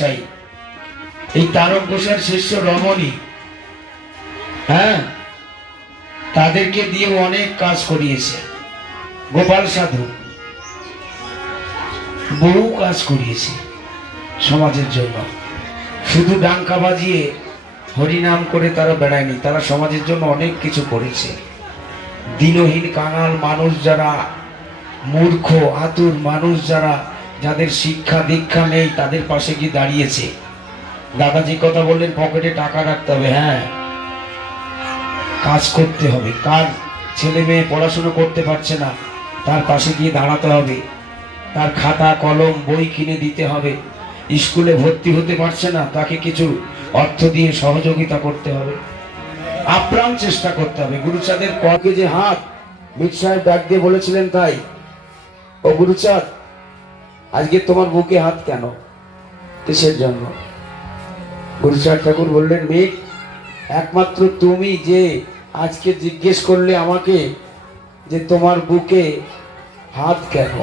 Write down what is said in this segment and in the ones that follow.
গোসাই, এই তারক গোসাইর শিষ্য রমণী, হ্যাঁ, তাদেরকে দিয়ে অনেক কাজ করিয়েছে। গোপাল সাধু বহু কাজ করিয়েছে সমাজের জন্য। শুধু ডাঙ্কা বাজিয়ে হরিনাম করে তারা বেড়ায়নি, তারা সমাজের জন্য অনেক কিছু করেছে। দিনহীন কাঙাল মানুষ যারা, মূর্খ আতুর মানুষ যারা, যাদের শিক্ষা দীক্ষা নেই, তাদের পাশে গিয়ে দাঁড়িয়েছে। দাদাজি কথা বললেন, পকেটে টাকা রাখতে হবে, হ্যাঁ, কাজ করতে হবে। কার ছেলে মেয়ে পড়াশুনো করতে পারছে না, তার পাশে গিয়ে দাঁড়াতে হবে। তার খাতা কলম বই কিনে দিতে হবে। স্কুলে ভর্তি হতে পারছে না, তাকে কিছু অর্থ দিয়ে সহযোগিতা করতে হবে। আপ্রাণ চেষ্টা করতে হবে। গুরুচাঁদের ককে যে হাত মির সাহেব ডাক দিয়ে বলেছিলেন, তাই ও গুরুচাঁদ, আজকে তোমার বুকে হাত কেন, কিসের জন্য? গুরুচাঁদ ঠাকুর বললেন, মির, একমাত্র তুমি যে আজকে জিজ্ঞেস করলে আমাকে যে তোমার বুকে হাত কেন।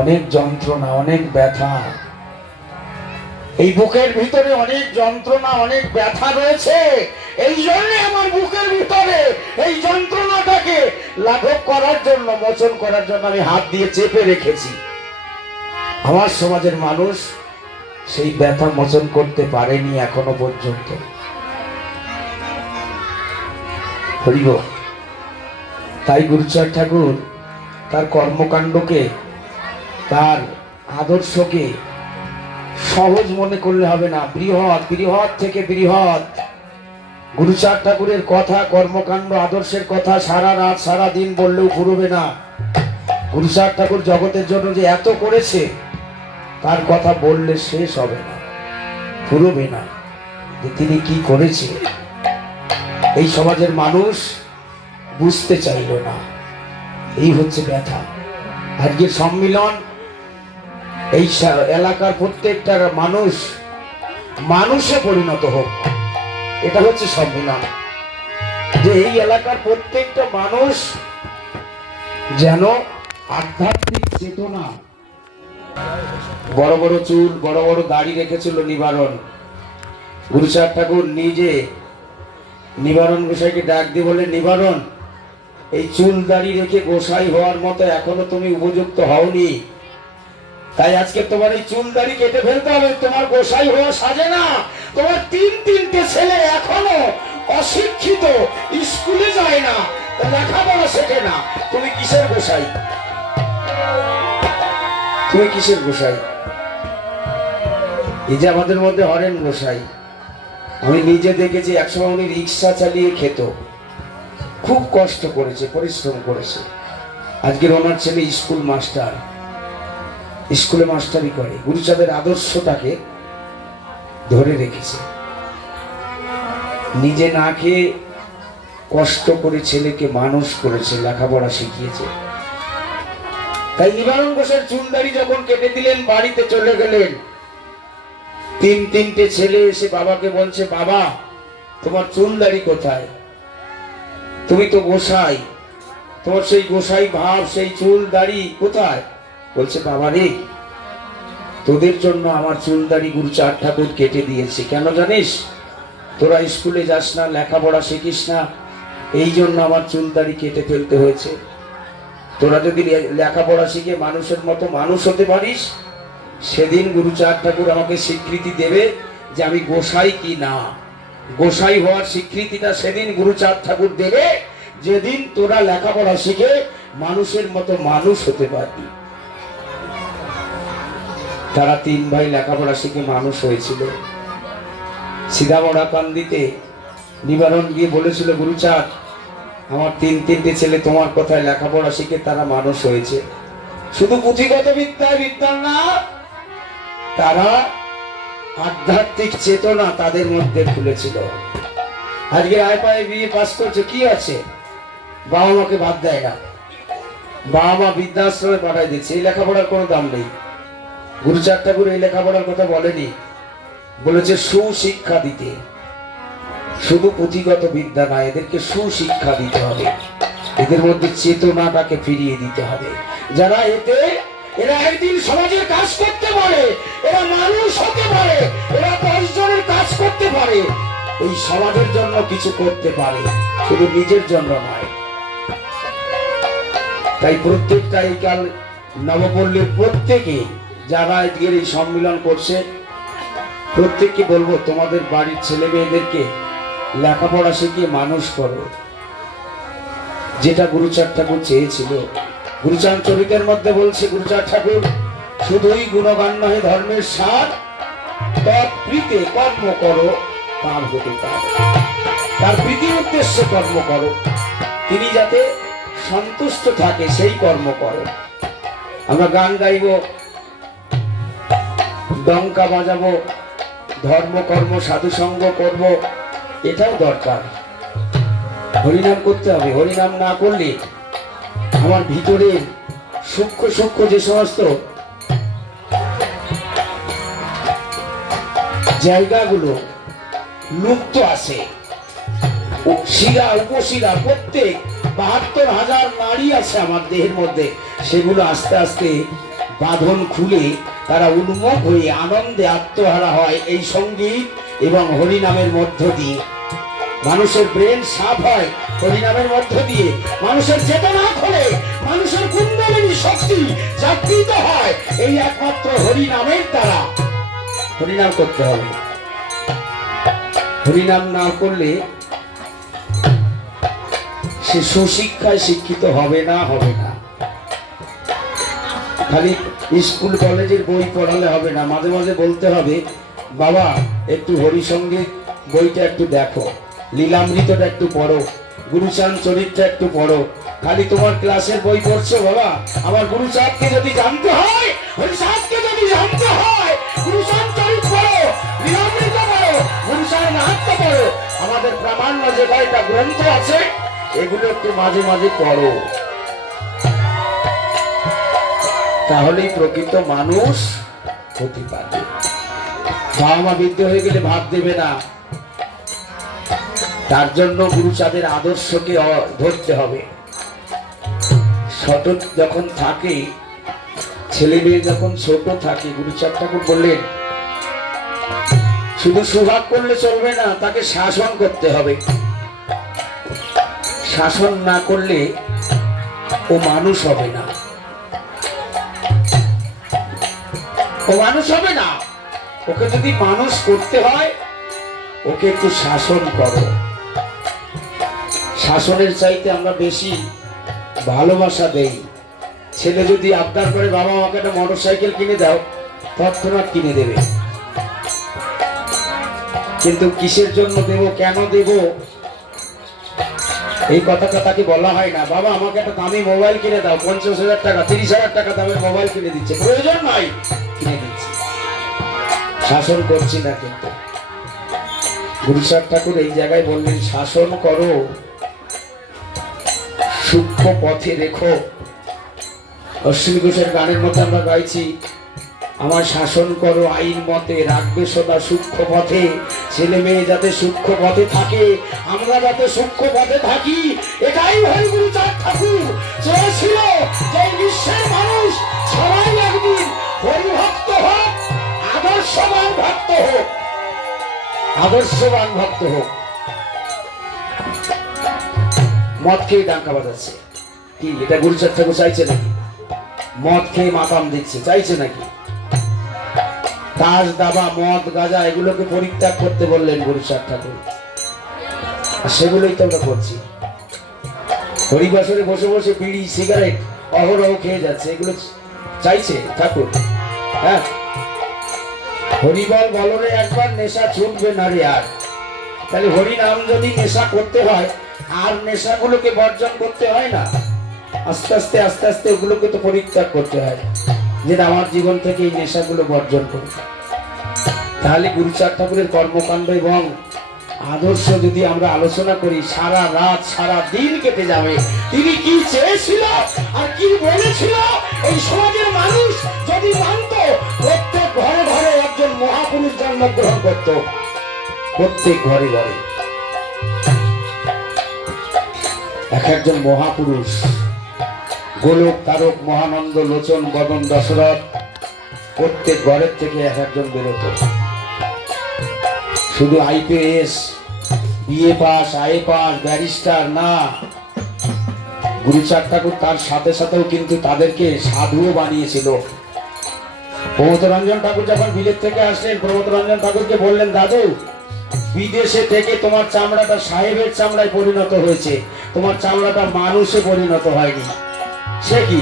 অনেক যন্ত্রণা, অনেক ব্যথা, এই বুকের ভিতরে অনেক যন্ত্রণা, অনেক ব্যথা রয়েছে। এই জন্য আমার বুকের ভিতরে এই যন্ত্রণাটাকে লাঘব করার জন্য, মোচন করার জন্য আমি হাত দিয়ে চেপে রেখেছি। আমার সমাজের মানুষ সেই ব্যথা মোচন করতে পারেনি এখনো পর্যন্ত। হরিব। তাই গুরুচাঁদ ঠাকুর তার কর্মকাণ্ডকে, তার আদর্শকে সহজ মনে করলে হবে না, বৃহৎ, বৃহৎ থেকে বৃহৎ। গুরুচাঁদ ঠাকুরের কথা, কর্মকাণ্ড, আদর্শের কথা সারা রাত সারা দিন বললেও ফুরবে না। গুরুচাঁদ ঠাকুর জগতের জন্য যে এত করেছে, তার কথা বললে শেষ হবে না, ফুরবে না, যে তিনি কি করেছে। এই সমাজের মানুষ বুঝতে চাইল না, এই হচ্ছে ব্যথা। আজকের সম্মিলন, এই এলাকার প্রত্যেকটা মানুষ মানুষে পরিণত হোক, এটা হচ্ছে সম্মিলন। যে এই এলাকার প্রত্যেকটা মানুষ যেন আধ্যাত্মিক চেতনা, বড় বড় চুল, বড় বড় দাড়ি রেখেছিল নিবারণ। গুরুচাঁদ ঠাকুর নিজে নিবারণ গোসাইকে ডাক দিয়ে বলে, নিবারণ, এই চুল দাড়ি রেখে গোসাই হওয়ার মতো এখনো তুমি উপযুক্ত হওনি, তাই আজকে তোমার এই চুল দাড়ি কেটে ফেলতে হবে। তোমার গোসাই হওয়া সাজে না। তোমার তিনটে ছেলে এখনো অশিক্ষিত, স্কুলে যায় না, লেখাপড়া শেখে না। তুমি কিসের গোসাই? তুমি কিসের গোসাই? এই যে আমাদের মধ্যে হরেন গোসাই, আমি নিজে দেখেছি, একসময় উনি রিক্সা চালিয়ে খেত, খুব কষ্ট করেছে, পরিশ্রম করেছে। আজকের ওনার ছেলে স্কুল মাস্টার, স্কুলে মাস্টারি করে। গুরুচাঁদের আদর্শটাকে ধরে রেখেছে, নিজে না খেয়ে কষ্ট করে ছেলেকে মানুষ করেছে, লেখাপড়া শিখিয়েছে। তাই নিবারণ ঘোষের চুলদাড়ি যখন কেটে দিলেন, বাড়িতে চলে গেলেন। তিনটে ছেলে এসে বাবাকে বলছে, বাবা, তোমার চুলদাড়ি কোথায়? তুমি তো গোসাই, তোমার সেই গোসাই ভাব, সেই চুল দাড়ি কোথায়? বলছে, বাবা রে, তোদের জন্য আমার চুল দাড়ি গুরুচাঁদ ঠাকুর কেটে দিয়েছে। কেন জানিস? তোরা স্কুলে যাস না, লেখাপড়া শিখিস না, এই জন্য আমার চুল দাড়ি কেটে ফেলতে হয়েছে। তোরা যদি লেখাপড়া শিখে মানুষের মতো মানুষ হতে পারিস, সেদিন গুরুচাঁদ ঠাকুর আমাকে স্বীকৃতি দেবে যে আমি গোসাই কি না। গোসাই হওয়ার স্বীকৃতিটা সেদিন গুরুচাঁদ ঠাকুর দেবে, যেদিন তোরা লেখাপড়া শিখে মানুষের মতো মানুষ হতে পারবি। তারা তিন ভাই লেখাপড়া শিখে মানুষ হয়েছিল। সিধামড়াকান্দিতে নিবারণ গিয়ে বলেছিল, গুরুচাঁদ, আমার তিনটে ছেলে তোমার কথায় লেখাপড়া শিখে তারা মানুষ হয়েছে। শুধু পুঁথিগত বিদ্যায় বিদ্যান না, তারা আধ্যাত্মিক চেতনা তাদের মধ্যে খুলেছিল। আজকে আয় পায়ে বিয়ে পাস করছে, কি আছে? বাবা মাকে বাদ দেয় না, বাবা মা বৃদ্ধাশ্রমে পাঠায় দিচ্ছে। এই লেখাপড়ার কোনো দাম নেই। গুরুচাঁদ ঠাকুর এই লেখাপড়ার কথা বলেনি, বলেছে সুশিক্ষা দিতে। শুধু পুঁথিগত বিদ্যা না, এদেরকে সুশিক্ষা দিতে হবে, এদের মধ্যে চেতনাটাকে ফিরিয়ে দিতে হবে। যারা এরা একদিন সমাজের কাজ করতে পারে, মানুষ হতে পারে, এরা 10 জনের কাজ করতে পারে, এই সমাজের জন্য কিছু করতে পারে, শুধু নিজের জন্য নয়। তাই প্রত্যেকটা এই কাল নবপল্লীর প্রত্যেকে যারা আজকের এই সম্মেলন করছে প্রত্যেককে বলবো, তোমাদের বাড়ির ছেলে মেয়েদেরকে লেখাপড়া শিখিয়ে মানুষ করো, যেটা গুরুচাঁদ ঠাকুর চেয়েছিল। গুরুচাঁদ চরিতের মধ্যে বলছে গুরুচাঁদ ঠাকুর, শুধুই গুণগান নহে ধর্মের সার, তৎপ্রীতে কর্ম করো তার হতে পারে। তার প্রীতির উদ্দেশ্যে কর্ম করো, তিনি যাতে সন্তুষ্ট থাকে সেই কর্ম করো। আমরা গান গাইব, ডঙ্কা বাজাবো, ধর্মকর্ম সাধুসঙ্গ করব, এটাও দরকার। হরিনাম করতে হবে, হরিনাম না করলে আমার ভিতরে সূক্ষ্ম সূক্ষ্ম যে সমস্ত জায়গাগুলো লুপ্ত আছে, শিরা উপশিরা প্রত্যেক 72,000 নারী আছে আমার দেহের মধ্যে, সেগুলো আস্তে আস্তে বাঁধন খুলে তারা উন্মুখ হয়ে আনন্দে আত্মহারা হয় এই সঙ্গীত এবং হরিনামের মধ্য দিয়ে। মানুষের ব্রেন সাফ হয় হরিনামের মধ্য দিয়ে, মানুষের চেতনা খোলে, মানুষের কুণ্ডলিনী শক্তি জাগৃত হয় এই একমাত্র হরিনামের দ্বারা। হরিনাম করতে হবে, হরিনাম না করলে সে সুশিক্ষায় শিক্ষিত হবে না। খালি স্কুল কলেজের বই পড়ালে হবে না, মাঝে মাঝে বলতে হবে, বাবা একটু হরিসঙ্গীত বইটা একটু দেখো, লীলামৃতটা একটু পড়ো, গুরুচাঁদ চরিত্রটা একটু পড়ো। খালি তোমার ক্লাসের বই পড়ছো, বাবা আমার গুরুচাঁদকে যদি জানতে হয়, হরিচাঁদকে যদি জানতে হয়, গুরুচাঁদ চরিত্র পড়ো, লীলামৃত পড়ো, গুরুচাঁদ মাহাত্ম্য পড়ো, আমাদের প্রামাণ্য যে কয়টা গ্রন্থ আছে এগুলো একটু মাঝে মাঝে পড়ো, তাহলেই প্রকৃত মানুষ হতে পারবে। বাবা মা বৃদ্ধ হয়ে গেলে ভাব দেবে না, তার জন্য গুরুচাঁদের আদর্শকে ধরতে হবে। ছোট যখন থাকে, ছেলে মেয়ে যখন ছোট থাকে, গুরুচাঁদ ঠাকুর বললেন শুধু সুভাগ করলে চলবে না, তাকে শাসন করতে হবে। শাসন না করলে ও মানুষ হবে না, ও মানুষ হবে না। ওকে যদি মানুষ করতে হয়, ওকে একটু শাসন করো। শাসনের চাইতে আমরা বেশি ভালোবাসা দেই। ছেলে যদি আবদার করে, বাবা আমাকে একটা মোটরসাইকেল কিনে দাও, তৎক্ষণাৎ কিনে দেবে, কিন্তু কিসের জন্য দেব, কেন দেব, এই কথাটা তাকে বলা হয় না। বাবা আমাকে একটা দামি মোবাইল কিনে দাও, 50,000 টাকা 30,000 টাকা দামের মোবাইল কিনে দিচ্ছে, প্রয়োজন নাই কিনে দিচ্ছে, শাসন করছি না। কিন্তু গুরুচাঁদ ঠাকুর এই জায়গায় বললেন, শাসন করো, সূক্ষ্ম পথে রেখো। অশ্বিনী ঘোষের গানের মধ্যে আমরা গাইছি, আমার শাসন করো আইন মতে, রাখবে সদা সূক্ষ্ম পথে। ছেলে মেয়ে যাতে সূক্ষ্ম পথে থাকে, আমরা যাতে সূক্ষ্ম পথে থাকি, এটাই হরি গুরুচাঁদ ঠাকুর চেয়েছিল যে বিশ্বের মানুষ সবাই একদিন হরিভক্ত হোক, আদর্শবান ভক্ত হোক, আদর্শবান ভক্ত হোক। মদ খেয়ে ডাঙ্কা বাজাচ্ছে, কি এটা গুরুচাঁদ ঠাকুর চাইছে নাকি? মদ খেয়ে মাতাম দিচ্ছে, চাইছে নাকি? তাস দাবা মদ গাঁজা এগুলোকে পরিত্যাগ করতে বললেন গুরুচাঁদ ঠাকুর, আর সেগুলোই তো আমরা করছি। হরিবাসরে বসে বসে বিড়ি সিগারেট অহরহ খেয়ে যাচ্ছে, এগুলো চাইছে ঠাকুর? হ্যাঁ, হরিবল বলরে একবার, নেশা ছুটবে না রে আর। তাহলে হরিনাম যদি নেশা করতে হয়, আর নেশাগুলোকে বর্জন করতে হয় না, আস্তে আস্তে আস্তে আস্তে ওগুলোকে তো পরিত্যাগ করতে হয়, যে আমার জীবন থেকে এই নেশাগুলো বর্জন করবে। তাহলে গুরুচাঁদ ঠাকুরের কর্মকাণ্ড এবং আদর্শ যদি আমরা আলোচনা করি, সারা রাত সারা দিন কেটে যাবে। তিনি কি চেয়েছিল আর কি বলেছিল, এই সমাজের মানুষ যদি মানত, প্রত্যেক ঘরে ঘরে একজন মহাপুরুষ জন্মগ্রহণ করত, প্রত্যেক ঘরে ঘরে এক একজন মহাপুরুষ। গোলক তারক মহানন্দ লোচন বদন দশরথ, প্রত্যেক ঘরের থেকে এক একজন বেরোতো। শুধু IPS, BA pass, IA pass, barrister না, গুরুচাঁদ ঠাকুর তার সাথে সাথেও কিন্তু তাদেরকে সাধুও বানিয়েছিল। প্রমথরঞ্জন ঠাকুর যখন বিলেত থেকে আসলেন, প্রমথরঞ্জন ঠাকুরকে বললেন, দাদু বিদেশে থেকে তোমার চামড়াটা সাহেবের চামড়ায় পরিণত হয়েছে, তোমার চামড়াটা মানুষে পরিণত হয়নি। সে কি?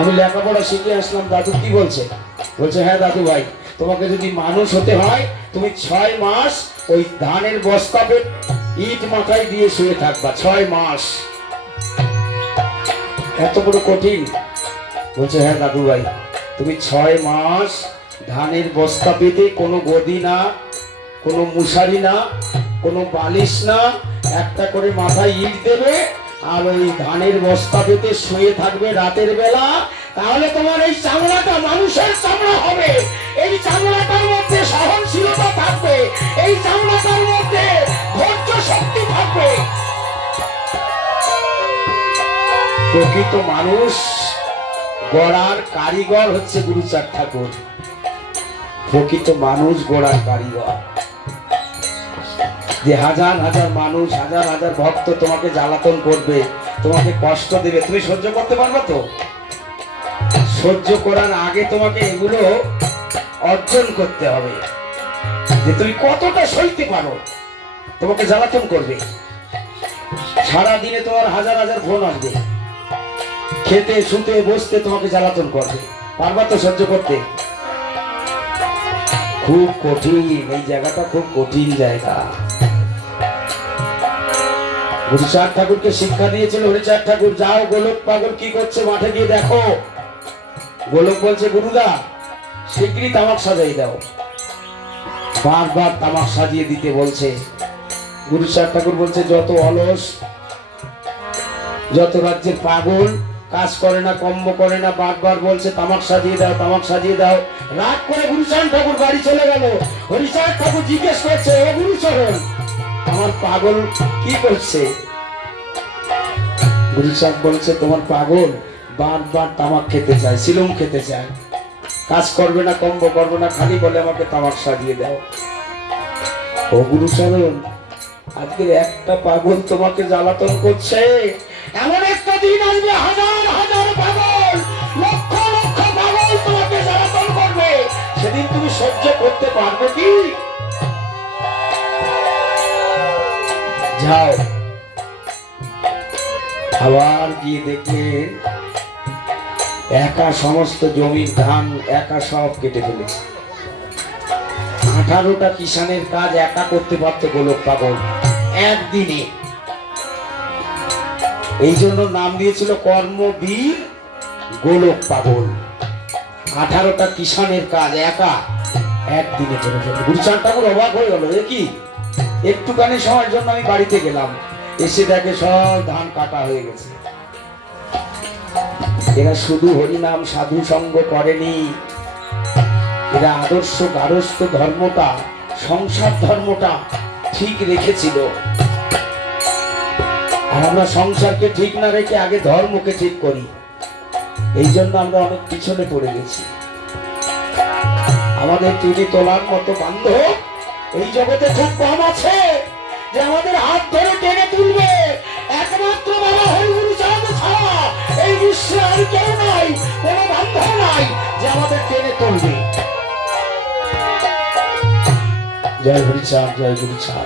আমি লেখাপড়া শিখে আসলাম। দাদু কি বলছে? বলছে, হ্যাঁ দাদু ভাই, তোমাকে যদি মানুষ হতে হয় তুমি 6 মাস ওই ধানের বস্তাতে ইট মাথায় দিয়ে শুয়ে থাকবা, 6 মাস। এত বড় কঠিন? বলছে, হ্যাঁ দাদু ভাই, তুমি 6 মাস ধানের বস্তা পেতে, কোনো গদি না, কোনো মশারি না, কোনো বালিশ না, একটা করে মাথায় ইট দেবে আর ওই ধানের বস্তা পেতে শুয়ে থাকবে রাতের বেলা। তাহলে তোমার এই চামড়াটা মানুষের চামড়া হবে, এই চামড়াটার মধ্যে সহনশীলতা থাকবে, এই চামড়াটার মধ্যে ধৈর্য শক্তি থাকবে। প্রকৃত মানুষ গড়ার কারিগর হচ্ছে গুরুচাঁদ ঠাকুর। প্রকৃত মানুষ গড়ার কারিগর। যে হাজার হাজার মানুষ, হাজার হাজার ভক্ত তোমাকে জ্বালাতন করবে, তোমাকে কষ্ট দেবে, তুমি সহ্য করতে পারবে তো? সহ্য করার আগে তোমাকে এগুলো অর্জন করতে হবে, যে তুমি কতটা সইতে পারো। তোমাকে জ্বালাতন করবে, সারা দিনে তোমার হাজার হাজার ফোন আসবে, খেতে শুতে বসতে তোমাকে জ্বালাতন করবে, পারবা তো সহ্য করতে? খুব কঠিন, এই জায়গাটা খুব কঠিন জায়গা। গুরুচাঁদ ঠাকুরকে শিক্ষা দিয়েছিল হরিচাঁদ ঠাকুর, যাও গোলক পাগল কি করছে মাঠে গিয়ে দেখো। গোলক বলছে, গুরুদা শীঘ্রই তামাক সাজাই দাও। বারবার তামাক সাজিয়ে দিতে বলছে। গুরুচাঁদ ঠাকুর বলছে, যত অলস, যত রাজ্যের পাগল, কাজ করে না, কর্ম করে না, বারবার বলছে তামাক সাজিয়ে দাও, তামাক সাজিয়ে দাও। রাগ করে গুরুচাঁদ ঠাকুর বাড়ি চলে গেল। হরিচাঁদ ঠাকুর জিজ্ঞেস করছে, ও গুরুচরণ, আমার পাগল কি করছে? গুরুচাঁদ বলছে, তোমার পাগল বারবার তামাক খেতে চায়, সিলুম খেতে চায়, কাজ করবে না, কর্ম করবে না, খালি বলে আমাকে তামাক সাজিয়ে দাও। ও গুরুচরণ, আজকের একটা পাগল তোমাকে জ্বালাতন করছে, এমন একটা দিন আসবে হাজার হাজার পাগল, লক্ষ লক্ষ পাগল তোমাকে জ্বালাতন করবে, সেদিন তুমি সহ্য করতে পারবে কি? যাও। আবার গিয়ে দেখলেন একা সমস্ত জমির ধান একা সব কেটে ফেলেছে। 18টা কিষানের কাজ একা করতে পারতো গোলক পাগল একদিনে। এই জন্য নাম দিয়েছিল কর্মবীর গোলক পাগল। 18টা কিষানের কাজ একা একদিনে করে ফেলল। গুরুচাঁদ ঠাকুর অবাক হয়ে গেল, এ কি? একটুখানি সময়ের জন্য আমি বাড়িতে গেলাম, এসে দেখে সব ধান কাটা হয়ে গেছে। এরা শুধু হরিনাম সাধু সঙ্গ করেনি, এরা আদর্শ গারস্থ ধর্মটা, সংসার ধর্মটা ঠিক রেখেছিল। আর আমরা সংসারকে ঠিক না রেখে আগে ধর্মকে ঠিক করি, এই জন্য আমরা অনেক পিছনে পড়ে গেছি। আমাদের টেনে তোলার মতো বান্ধব এই জগতে খুব কম আছে, যে আমাদের হাত ধরে টেনে তুলবে। একমাত্র বাবা হরিগুরুচাঁদ ছাড়া এই বিশ্বে আর কেউ নাই, কোনো বান্ধব নাই যে আমাদের টেনে তুলবে। জয় হরিচাঁদ, জয় গুরুচাঁদ।